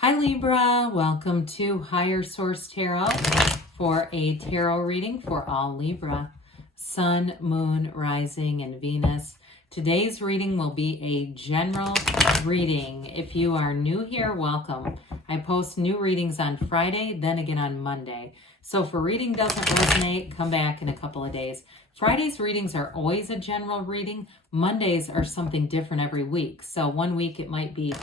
Hi Libra, welcome to Higher Source Tarot for a tarot reading for all Libra, Sun, Moon, Rising, and Venus. Today's reading will be a general reading. If you are new here, welcome. I post new readings on Friday, then again on Monday. So if a reading doesn't resonate, come back in a couple of days. Friday's readings are always a general reading. Mondays are something different every week. So one week it might be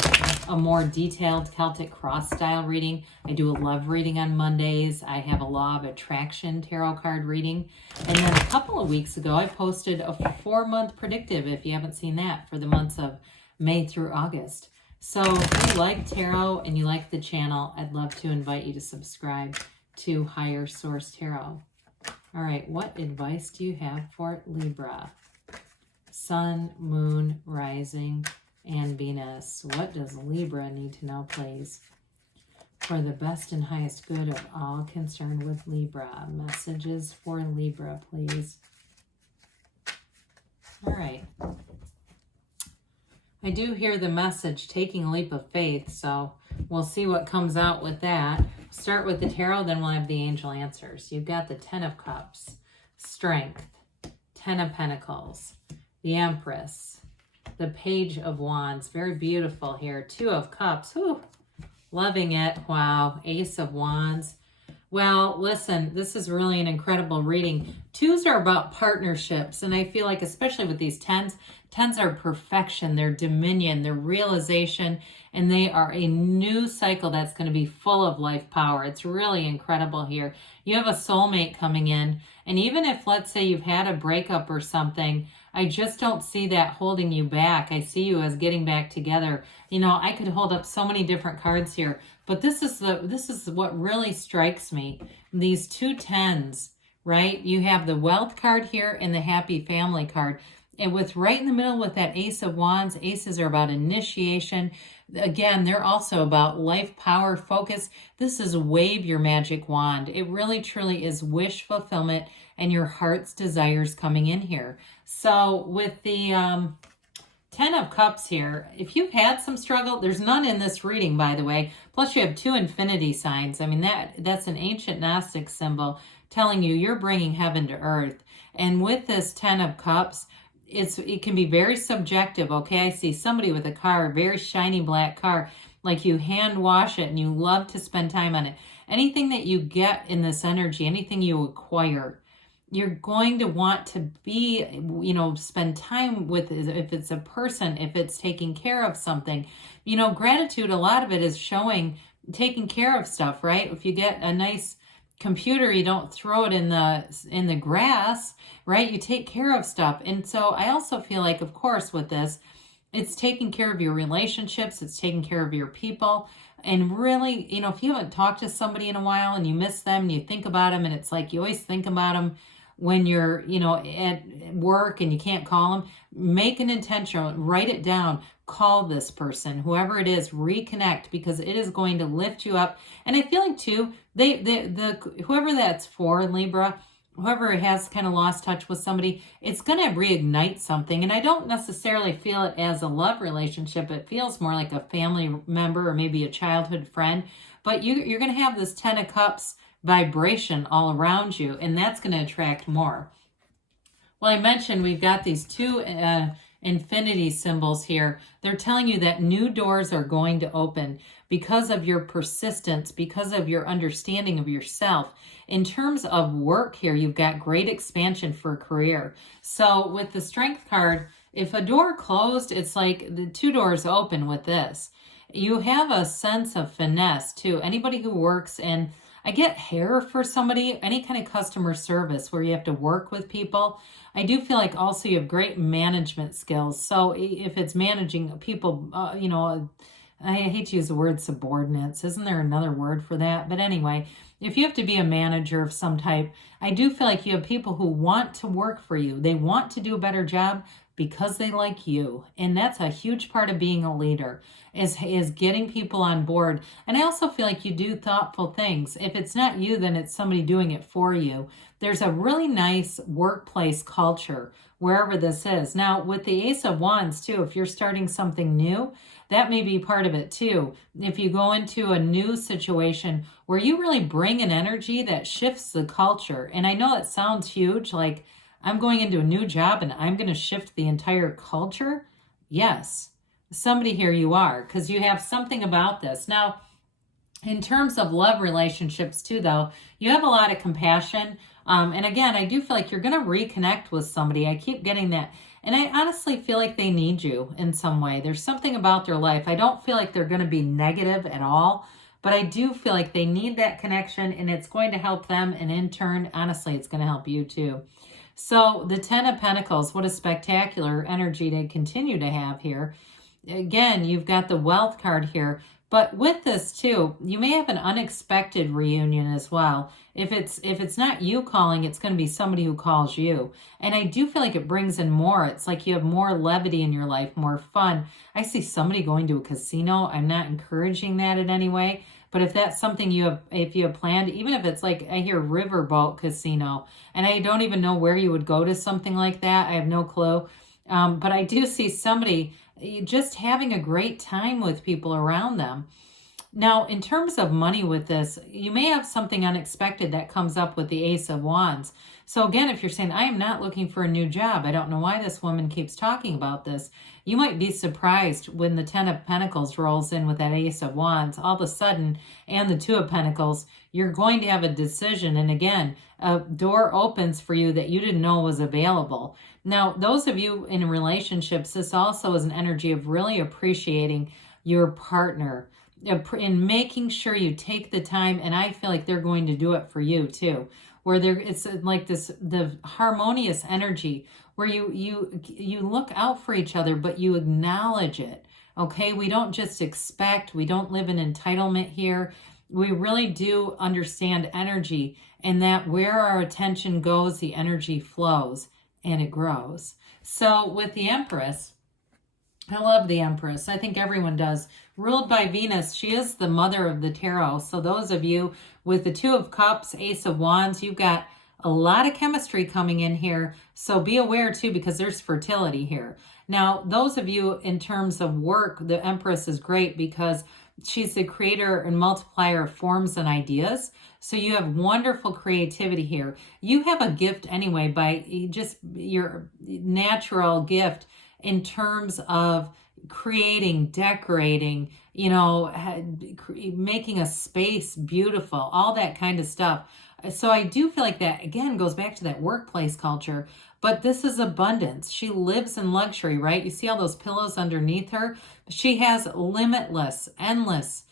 a more detailed Celtic cross style reading. I do a love reading on Mondays. I have a law of attraction tarot card reading. And then a couple of weeks ago, I posted a 4-month predictive, if you haven't seen that, for the months of May through August. So if you like tarot and you like the channel, I'd love to invite you to subscribe to Higher Source Tarot. All right, what advice do you have for Libra? Sun, Moon, Rising, and Venus. What does Libra need to know, please? For the best and highest good of all concerned with Libra. Messages for Libra, please. All right. I do hear the message, taking a leap of faith, so we'll see what comes out with that. Start with the tarot, then we'll have the angel answers. You've got the 10 of Cups, Strength, 10 of Pentacles, the Empress, the Page of Wands, very beautiful here, 2 of Cups, whew, loving it, wow, Ace of Wands. Well, listen, this is really an incredible reading. 2s are about partnerships, and I feel like especially with these 10s are perfection, they're dominion, they're realization, and they are a new cycle that's going to be full of life power. It's really incredible here. You have a soulmate coming in, and even if, let's say, you've had a breakup or something, I just don't see that holding you back. I see you as getting back together. You know, I could hold up so many different cards here, but this is what really strikes me. These 2 10s, right? You have the wealth card here and the happy family card. And with right in the middle with that Ace of Wands, aces are about initiation. Again, they're also about life, power, focus. This is wave your magic wand. It really, truly is wish fulfillment and your heart's desires coming in here. So with the 10 of Cups here, if you've had some struggle, there's none in this reading, by the way. Plus you have 2 infinity signs. I mean, that's an ancient Gnostic symbol telling you you're bringing heaven to earth. And with this 10 of Cups, it can be very subjective, okay? I see somebody with a car, a very shiny black car, like you hand wash it and you love to spend time on it. Anything that you get in this energy, anything you acquire, you're going to want to be, you know, spend time with, if it's a person, if it's taking care of something. You know, gratitude, a lot of it is showing, taking care of stuff, right? If you get a nice computer, you don't throw it in the grass, right? You take care of stuff. And so I also feel like, of course, with this, it's taking care of your relationships, it's taking care of your people. And really, you know, if you haven't talked to somebody in a while and you miss them and you think about them, and it's like you always think about them when you're, you know, at work and you can't call them, make an intention, write it down, call this person, whoever it is, reconnect, because it is going to lift you up. And I feel like too, whoever that's for, Libra, whoever has kind of lost touch with somebody, it's going to reignite something. And I don't necessarily feel it as a love relationship. It feels more like a family member or maybe a childhood friend. But you're going to have this 10 of Cups vibration all around you, and that's going to attract more. Well, I mentioned we've got these 2 infinity symbols here. They're telling you that new doors are going to open because of your persistence, because of your understanding of yourself. In terms of work here, you've got great expansion for a career. So with the Strength card, if a door closed, it's like the 2 doors open with this. You have a sense of finesse too. Anybody who works in, I get hair for somebody, any kind of customer service where you have to work with people. I do feel like also you have great management skills. So if it's managing people, you know, I hate to use the word subordinates. Isn't there another word for that? But anyway, if you have to be a manager of some type, I do feel like you have people who want to work for you. They want to do a better job because they like you. And that's a huge part of being a leader, is getting people on board. And I also feel like you do thoughtful things. If it's not you, then it's somebody doing it for you. There's a really nice workplace culture wherever this is. Now, with the Ace of Wands too, if you're starting something new, that may be part of it too. If you go into a new situation where you really bring an energy that shifts the culture, and I know it sounds huge, like I'm going into a new job and I'm going to shift the entire culture. Yes, somebody here you are, because you have something about this. Now, in terms of love relationships too, though, you have a lot of compassion. And again, I do feel like you're going to reconnect with somebody. I keep getting that. And I honestly feel like they need you in some way. There's something about their life. I don't feel like they're going to be negative at all, but I do feel like they need that connection, and it's going to help them. And in turn, honestly, it's going to help you too. So the 10 of Pentacles, what a spectacular energy to continue to have here. Again, you've got the Wealth card here. But with this too, you may have an unexpected reunion as well. If it's not you calling, it's going to be somebody who calls you. And I do feel like it brings in more. It's like you have more levity in your life, more fun. I see somebody going to a casino. I'm not encouraging that in any way. But if that's something if you have planned, even if it's like I hear riverboat casino, and I don't even know where you would go to something like that. I have no clue. But I do see somebody just having a great time with people around them. Now, in terms of money with this, you may have something unexpected that comes up with the Ace of Wands. So again, if you're saying, I am not looking for a new job, I don't know why this woman keeps talking about this, you might be surprised when the 10 of Pentacles rolls in with that Ace of Wands. All of a sudden, and the 2 of Pentacles, you're going to have a decision. And again, a door opens for you that you didn't know was available. Now, those of you in relationships, this also is an energy of really appreciating your partner, in making sure you take the time, and I feel like they're going to do it for you too, where it's like the harmonious energy where you look out for each other, but you acknowledge it. Okay, we don't just expect, we don't live in entitlement here. We really do understand energy, and that where our attention goes, the energy flows and it grows. So with the Empress, I love the Empress. I think everyone does. Ruled by Venus, she is the mother of the tarot. So those of you with the 2 of Cups, Ace of Wands, you've got a lot of chemistry coming in here. So be aware too, because there's fertility here. Now, those of you in terms of work, the Empress is great because she's the creator and multiplier of forms and ideas. So you have wonderful creativity here. You have a gift anyway by just your natural gift in terms of creating, decorating, making a space beautiful, all that kind of stuff. So I do feel like that, again, goes back to that workplace culture. But this is abundance. She lives in luxury, right? You see all those pillows underneath her? She has limitless, endless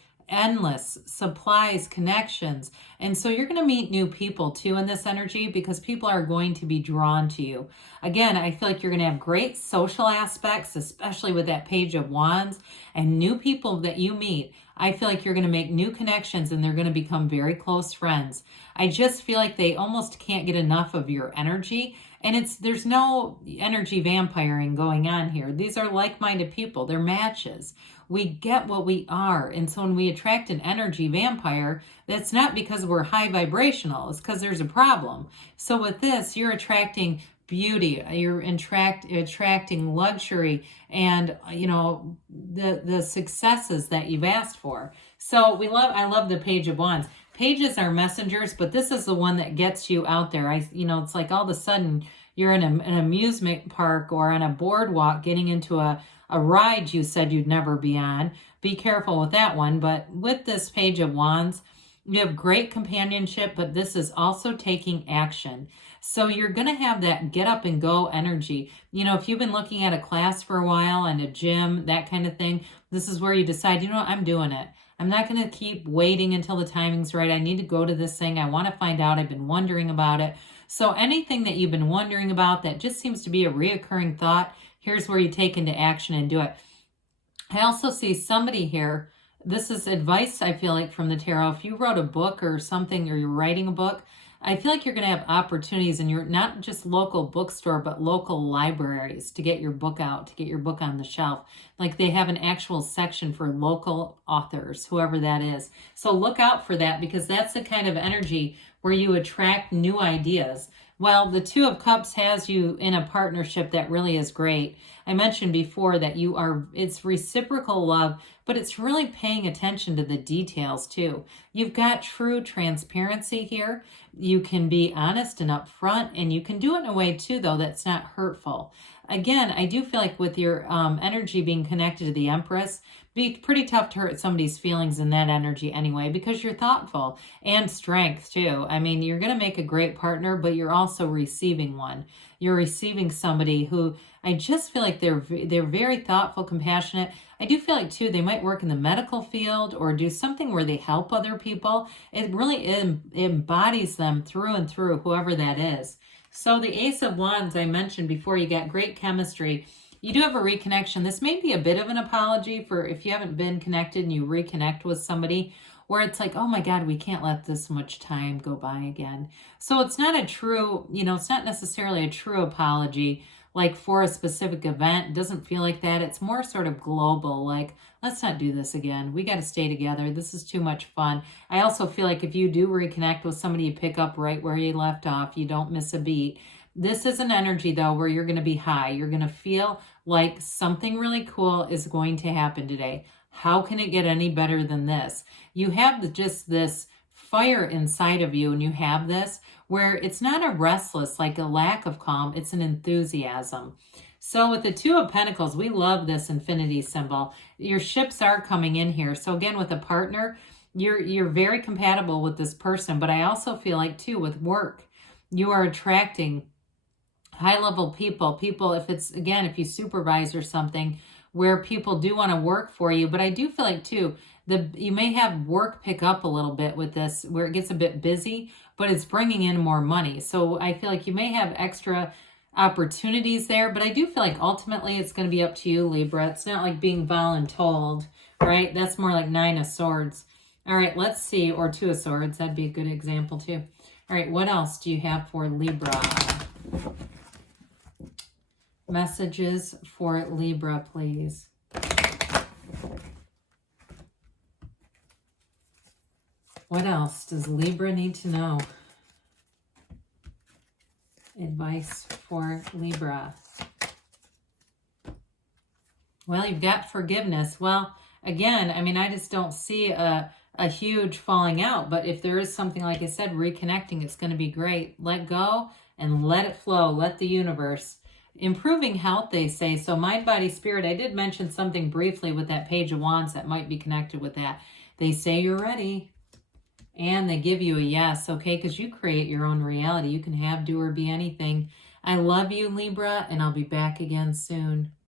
supplies, connections. And so you're going to meet new people too in this energy, because people are going to be drawn to you. Again, I feel like you're going to have great social aspects, especially with that Page of Wands, and new people that you meet. I feel like you're going to make new connections, and they're going to become very close friends. I just feel like they almost can't get enough of your energy. And there's no energy vampiring going on here. These are like-minded people. They're matches. We get what we are. And so when we attract an energy vampire, that's not because we're high vibrational. It's because there's a problem. So with this, you're attracting beauty. You're attracting luxury and, the successes that you've asked for. So I love the Page of Wands. Pages are messengers, but this is the one that gets you out there. It's like all of a sudden you're in an amusement park or on a boardwalk getting into a ride you said you'd never be on. Be careful with that one. But with this Page of Wands, you have great companionship, but this is also taking action. So you're going to have that get up and go energy. If you've been looking at a class for a while and a gym, that kind of thing, this is where you decide, I'm doing it. I'm not going to keep waiting until the timing's right. I need to go to this thing. I want to find out. I've been wondering about it. So anything that you've been wondering about that just seems to be a reoccurring thought, here's where you take into action and do it. I also see somebody here. This is advice, I feel like, from the tarot. If you wrote a book or something, or you're writing a book, I feel like you're going to have opportunities in your, not just local bookstore, but local libraries to get your book out, to get your book on the shelf. Like they have an actual section for local authors, whoever that is. So look out for that, because that's the kind of energy where you attract new ideas. Well, the Two of Cups has you in a partnership that really is great. I mentioned before that it's reciprocal love, but it's really paying attention to the details too. You've got true transparency here. You can be honest and upfront, and you can do it in a way too, though, that's not hurtful. Again, I do feel like with your energy being connected to the Empress, be pretty tough to hurt somebody's feelings in that energy anyway, because you're thoughtful, and strength too. I mean, you're going to make a great partner, but you're also receiving one. You're receiving somebody who I just feel like they're very thoughtful, compassionate. I do feel like too they might work in the medical field or do something where they help other people. It really embodies them through and through, whoever that is. So the Ace of Wands I mentioned before, you got great chemistry. You do have a reconnection. This may be a bit of an apology for if you haven't been connected and you reconnect with somebody where it's like, oh my God, we can't let this much time go by again. So it's not a true, it's not necessarily a true apology like for a specific event. It doesn't feel like that. It's more sort of global, like, let's not do this again. We got to stay together. This is too much fun. I also feel like if you do reconnect with somebody, you pick up right where you left off. You don't miss a beat. This is an energy, though, where you're going to be high. You're going to feel like something really cool is going to happen today. How can it get any better than this? You have just this fire inside of you, and you have this where it's not a restless, like a lack of calm. It's an enthusiasm. So with the Two of Pentacles, we love this infinity symbol. Your ships are coming in here. So again, with a partner, you're very compatible with this person. But I also feel like, too, with work, you are attracting high-level people, if you supervise or something, where people do want to work for you. But I do feel like, too, you may have work pick up a little bit with this, where it gets a bit busy, but it's bringing in more money. So I feel like you may have extra opportunities there, but I do feel like ultimately it's going to be up to you, Libra. It's not like being voluntold, right? That's more like Nine of Swords. All right, let's see, or Two of Swords. That'd be a good example, too. All right, what else do you have for Libra? Messages for Libra, please. What else does Libra need to know? Advice for Libra. Well, you've got forgiveness. Well, again, I mean, I just don't see a huge falling out, but if there is something, like I said, reconnecting, it's going to be great. Let go and let it flow. Let the universe. Improving health, they say. So mind, body, spirit. I did mention something briefly with that Page of Wands that might be connected with that. They say you're ready. And they give you a yes, okay? Because you create your own reality. You can have, do, or be anything. I love you, Libra, and I'll be back again soon.